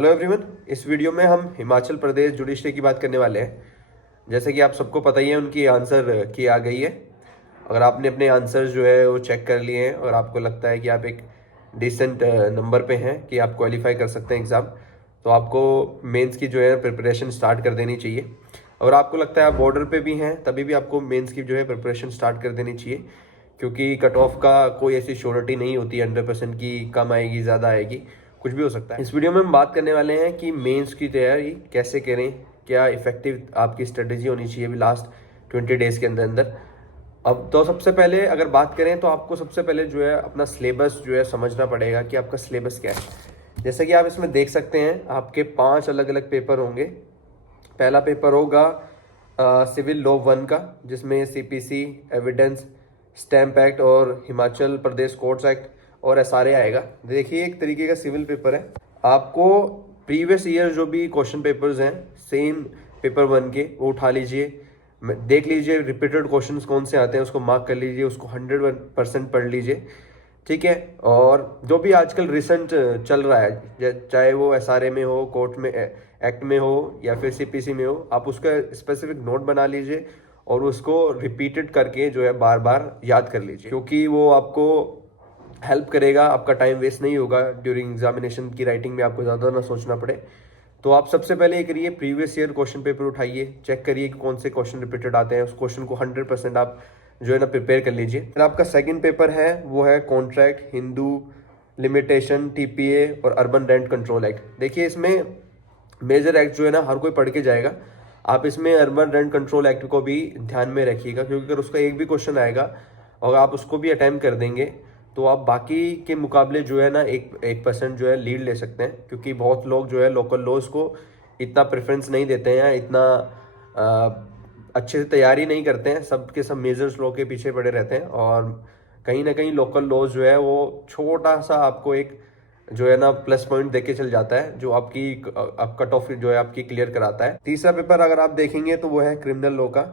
Hello everyone. इस video में हम हिमाचल प्रदेश जुडिशरी की बात करने वाले हैं। जैसे कि आप सबको पता ही है, उनकी आंसर की आ गई है। अगर आपने अपने आंसर जो है वो चेक कर लिए हैं और आपको लगता है कि आप एक डिसेंट नंबर पे हैं कि आप क्वालिफाई कर सकते हैं एग्ज़ाम, तो आपको मेंस की जो है प्रिपरेशन स्टार्ट कर देनी चाहिए। अगर आपको लगता है आप बॉर्डर पे भी हैं तभी भी आपको मेंस की जो है प्रिपरेशन स्टार्ट कर देनी चाहिए, क्योंकि कट ऑफ का कोई ऐसी श्योरिटी नहीं होती 100% की कम आएगी ज़्यादा आएगी, कुछ भी हो सकता है। इस वीडियो में हम बात करने वाले हैं कि मेंस की तैयारी कैसे करें, क्या इफेक्टिव आपकी स्ट्रेटेजी होनी चाहिए अभी लास्ट 20 डेज के अंदर अंदर। अब तो सबसे पहले अगर बात करें तो आपको सबसे पहले जो है अपना सिलेबस जो है समझना पड़ेगा कि आपका सिलेबस क्या है। जैसे कि आप इसमें देख सकते हैं, आपके 5 अलग अलग पेपर होंगे। पहला पेपर होगा सिविल लॉ 1 का, जिसमें सीपीसी, एविडेंस, स्टैम्प एक्ट और हिमाचल प्रदेश कोर्ट्स एक्ट और एसआरए आएगा। देखिए, एक तरीके का सिविल पेपर है। आपको प्रीवियस ईयर जो भी क्वेश्चन पेपर्स हैं सेम पेपर 1 के, वो उठा लीजिए, देख लीजिए रिपीटेड क्वेश्चंस कौन से आते हैं, उसको मार्क कर लीजिए, उसको 100% पढ़ लीजिए, ठीक है। और जो भी आजकल रिसेंट चल रहा है, चाहे वो एसआरए में हो, कोर्ट में एक्ट में हो या फिर सीपीसी में हो, आप उसका स्पेसिफिक नोट बना लीजिए और उसको रिपीटेड करके जो है बार बार याद कर लीजिए, क्योंकि वो आपको हेल्प करेगा। आपका टाइम वेस्ट नहीं होगा ड्यूरिंग एग्जामिनेशन की राइटिंग में, आपको ज़्यादा ना सोचना पड़े। तो आप सबसे पहले ये करिए, प्रीवियस ईयर क्वेश्चन पेपर उठाइए, चेक करिए कि कौन से क्वेश्चन रिपीटेड आते हैं, उस क्वेश्चन को 100% आप जो है ना प्रिपेयर कर लीजिए। फिर आपका सेकंड पेपर है वो है कॉन्ट्रैक्ट, हिंदू लिमिटेशन, टीपीए और अर्बन रेंट कंट्रोल एक्ट। देखिए, इसमें मेजर एक्ट जो है ना हर कोई पढ़ के जाएगा। आप इसमें अर्बन रेंट कंट्रोल एक्ट को भी ध्यान में रखिएगा, क्योंकि अगर उसका एक भी क्वेश्चन आएगा और आप उसको भी अटेम्प्ट कर देंगे तो आप बाकी के मुकाबले जो है ना 1% जो है लीड ले सकते हैं। क्योंकि बहुत लोग जो है लोकल लॉज को इतना प्रेफरेंस नहीं देते हैं, इतना अच्छे से तैयारी नहीं करते हैं, सब के सब मेजर्स लॉ के पीछे पड़े रहते हैं। और कहीं ना कहीं लोकल लॉज जो है वो छोटा सा आपको एक जो है ना प्लस पॉइंट देके चल जाता है, जो आपकी कट ऑफ जो है आपकी क्लियर कराता है। तीसरा पेपर अगर आप देखेंगे तो वो है क्रिमिनल लॉ का।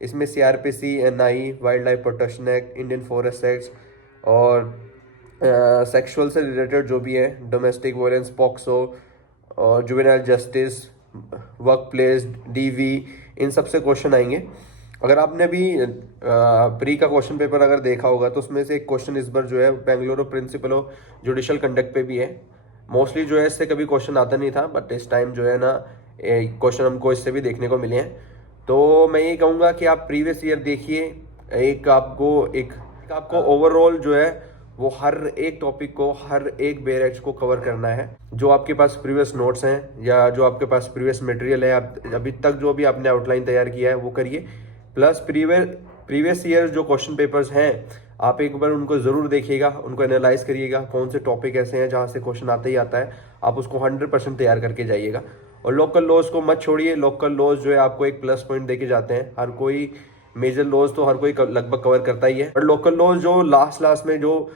इसमें CrPC, NI, wildlife protection act, Indian forest act और सेक्सुअल से रिलेटेड जो भी है, डोमेस्टिक वायलेंस, पॉक्सो और juvenile justice, workplace, DV, इन सब से क्वेश्चन आएंगे। अगर आपने भी प्री का क्वेश्चन पेपर अगर देखा होगा तो उसमें से एक क्वेश्चन इस बार जो है Bengaluru principle of judicial conduct पे भी है। मोस्टली जो है इससे कभी क्वेश्चन आता नहीं था, बट इस टाइम जो है ना क्वेश्चन हमको इससे भी देखने को मिले हैं। तो मैं ये कहूँगा कि आप प्रीवियस ईयर देखिए। आपको ओवरऑल जो है वो हर एक टॉपिक को, हर एक बैरेक्स को कवर करना है। जो आपके पास प्रीवियस नोट्स हैं या जो आपके पास प्रीवियस मटेरियल है, आप अभी तक जो भी आपने आउटलाइन तैयार किया है वो करिए। प्लस प्रीवियस ईयर जो क्वेश्चन पेपर्स हैं आप एक बार उनको ज़रूर देखिएगा, उनको एनालाइज करिएगा, कौन से टॉपिक ऐसे हैं जहाँ से क्वेश्चन आता ही आता है, आप उसको 100% तैयार करके जाइएगा। और लोकल लॉज को मत छोड़िए। लोकल लॉज जो है आपको एक प्लस पॉइंट देके जाते हैं। हर कोई मेजर लॉज तो हर कोई लगभग कवर करता ही है, और लोकल लॉज जो लास्ट में जो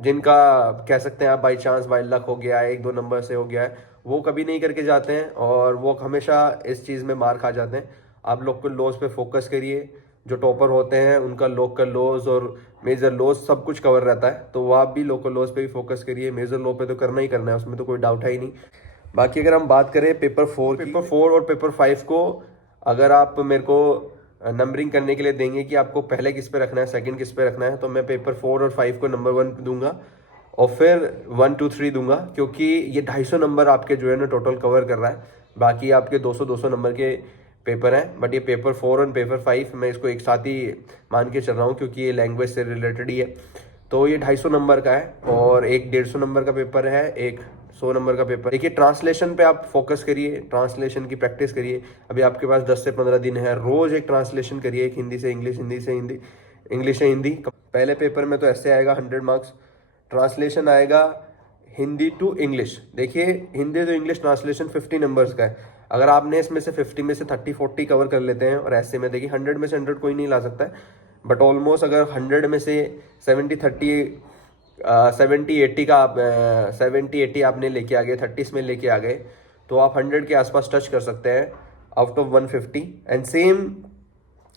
जिनका कह सकते हैं आप बाई चांस, बाई लक हो गया है, 1-2 नंबर से हो गया है, वो कभी नहीं करके जाते हैं और वो हमेशा इस चीज़ में मार खा जाते हैं। आप लोकल लॉज पे फोकस करिए। जो टॉपर होते हैं उनका लोकल लॉज और मेजर लॉज सब कुछ कवर रहता है, तो वो आप भी लोकल लॉज पे भी फोकस करिए। मेजर लॉ पे तो करना ही करना है, उसमें तो कोई डाउट है ही नहीं। बाकी अगर हम बात करें पेपर 4 और पेपर 5 को, अगर आप मेरे को नंबरिंग करने के लिए देंगे कि आपको पहले किस पे रखना है, सेकंड किस पे रखना है, तो मैं पेपर 4 और 5 को नंबर 1 दूंगा और फिर 1, 2, 3 दूंगा, क्योंकि ये 250 नंबर आपके जो है ना टोटल कवर कर रहा है। बाकी आपके 200-200 नंबर के पेपर हैं, बट ये पेपर 4 और पेपर 5 मैं इसको एक साथ ही मान के चल रहा हूँ, क्योंकि ये लैंग्वेज से रिलेटेड ही है। तो ये 250 नंबर का है और एक 150 नंबर का पेपर है, एक 100 नंबर का पेपर। देखिए, ट्रांसलेशन पे आप फोकस करिए, ट्रांसलेशन की प्रैक्टिस करिए। अभी आपके पास 10 से 15 दिन है, रोज एक ट्रांसलेशन करिए, एक हिंदी से इंग्लिश, हिंदी से हिंदी, इंग्लिश से हिंदी। पहले पेपर में तो ऐसे आएगा 100 मार्क्स, ट्रांसलेशन आएगा हिंदी टू इंग्लिश। देखिए, Hindi to English translation 50 numbers का है। अगर आपने इसमें से 50 में से 30-40 कवर कर लेते हैं, और ऐसे में देखिए 100 में से 100 कोई नहीं ला सकता है, बट ऑलमोस्ट अगर 100 में से 70-80 का आप 70-80 आपने लेके आ गए, 30 में लेके आ गए, तो आप 100 के आसपास टच कर सकते हैं out of 150। And same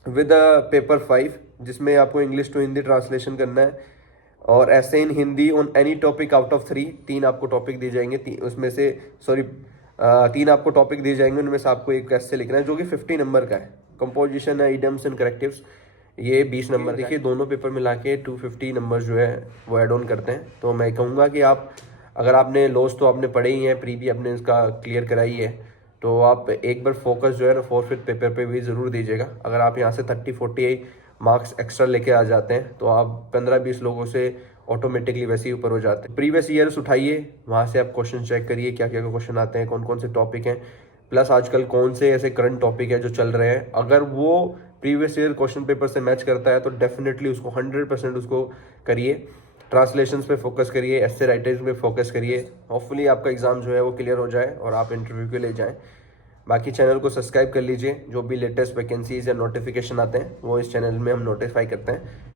with paper 5, जिसमें आपको इंग्लिश टू हिंदी ट्रांसलेशन करना है और ऐसे in Hindi on any topic out of 3, 3 आपको टॉपिक दिए जाएंगे, उसमें से सॉरी 3 आपको टॉपिक दिए जाएंगे, उनमें से आपको एक ऐसे लिखना है जो कि 50 नंबर का है। कंपोजिशन है, इडियम्स एंड करेक्टिव्स, ये 20 नंबर। देखिए दोनों पेपर मिला के 250 नंबर जो है वो ऐड ऑन करते हैं। तो मैं कहूँगा कि आप, अगर आपने लॉस तो आपने पढ़े ही हैं, प्री भी आपने इसका क्लियर कराई है, तो आप एक बार फोकस जो है ना 4/5 पेपर पे भी ज़रूर दीजिएगा। अगर आप यहाँ से 30-40 मार्क्स एक्स्ट्रा लेके आ जाते हैं तो आप 15-20 लोगों से ऑटोमेटिकली वैसे ही ऊपर हो जाते हैं। प्रीवियस ईयर्स उठाइए, वहाँ से आप क्वेश्चन चेक करिए क्या क्या क्वेश्चन आते हैं, कौन कौन से टॉपिक हैं, प्लस आजकल कौन से ऐसे करंट टॉपिक है जो चल रहे हैं। अगर वो प्रीवियस ईयर क्वेश्चन पेपर से मैच करता है तो डेफिनेटली उसको 100% उसको करिए। ट्रांसलेशंस पे फोकस करिए, एस्से राइटिंग पे फोकस करिए। होपफुली आपका एग्जाम जो है वो क्लियर हो जाए और आप इंटरव्यू के लिए जाएं। बाकी चैनल को सब्सक्राइब कर लीजिए, जो भी लेटेस्ट वैकेंसीज या नोटिफिकेशन आते हैं वो इस चैनल में हम नोटिफाई करते हैं।